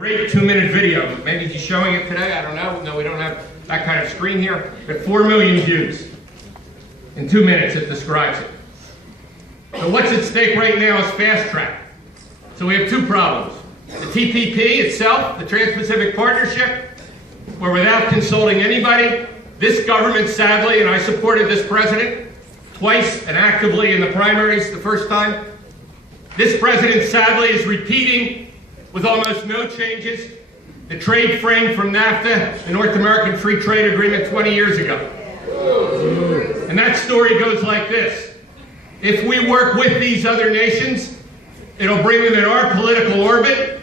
Great 2-minute video. Maybe he's showing it today. I don't know. No, we don't have that kind of screen here. But 4 million views. In 2 minutes, it describes it. So what's at stake right now is fast track. So we have two problems. The TPP itself, the Trans-Pacific Partnership, where without consulting anybody, this government, sadly, and I supported this president twice and actively in the primaries the first time, this president, sadly, is repeating with almost no changes the trade frame from NAFTA, the North American Free Trade Agreement 20 years ago. And that story goes like this. If we work with these other nations, it'll bring them in our political orbit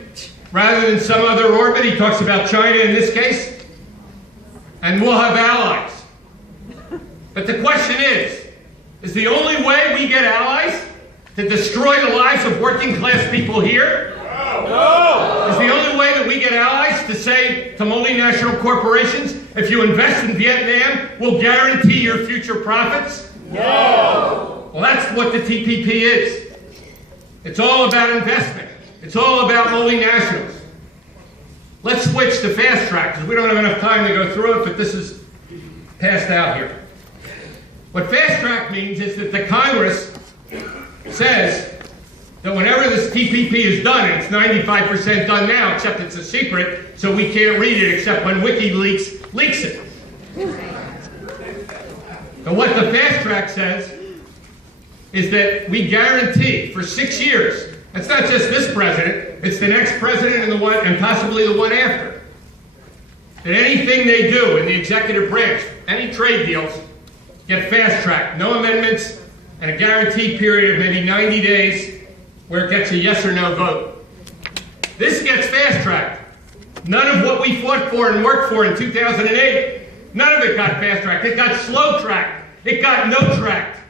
rather than some other orbit. He talks about China in this case. And we'll have allies. But the question is the only way we get allies to destroy the lives of working class people here? No. Is the only way that we get allies to say to multinational corporations, if you invest in Vietnam, we'll guarantee your future profits? No. Well, that's what the TPP is. It's all about investment. It's all about multinationals. Let's switch to fast track, because we don't have enough time to go through it, but this is passed out here. What fast track means is that the Congress says that whenever this TPP is done, and it's 95% done now, except it's a secret, so we can't read it except when WikiLeaks leaks it. But what the fast track says is that we guarantee for 6 years, it's not just this president, it's the next president and the one, and possibly the one after, that anything they do in the executive branch, any trade deals, get fast tracked, no amendments, and a guaranteed period of maybe 90 days where it gets a yes or no vote. This gets fast tracked. None of what we fought for and worked for in 2008, none of it got fast tracked. It got slow tracked. It got no tracked.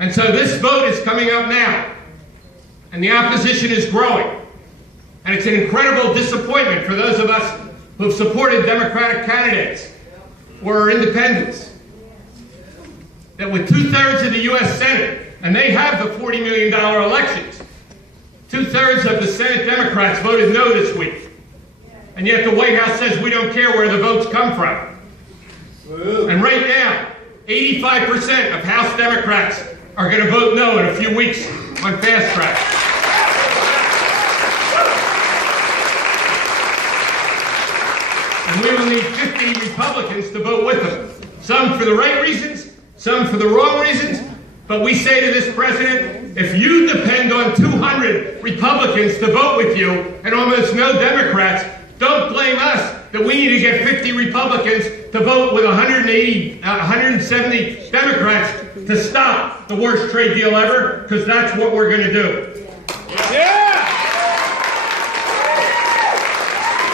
And so this vote is coming up now. And the opposition is growing. And it's an incredible disappointment for those of us who have supported Democratic candidates or are independents. That with 2/3 of the U.S. Senate, and they have the $40 million elections, 2/3 of the Senate Democrats voted no this week. And yet the White House says we don't care where the votes come from. And right now, 85% of House Democrats are going to vote no in a few weeks on fast track. And we will need 50 Republicans to vote with them. Some for the right reasons, some for the wrong reasons. But we say to this president, if you depend on 200 Republicans to vote with you and almost no Democrats, don't blame us that we need to get 50 Republicans to vote with 170 Democrats to stop the worst trade deal ever, because that's what we're going to do.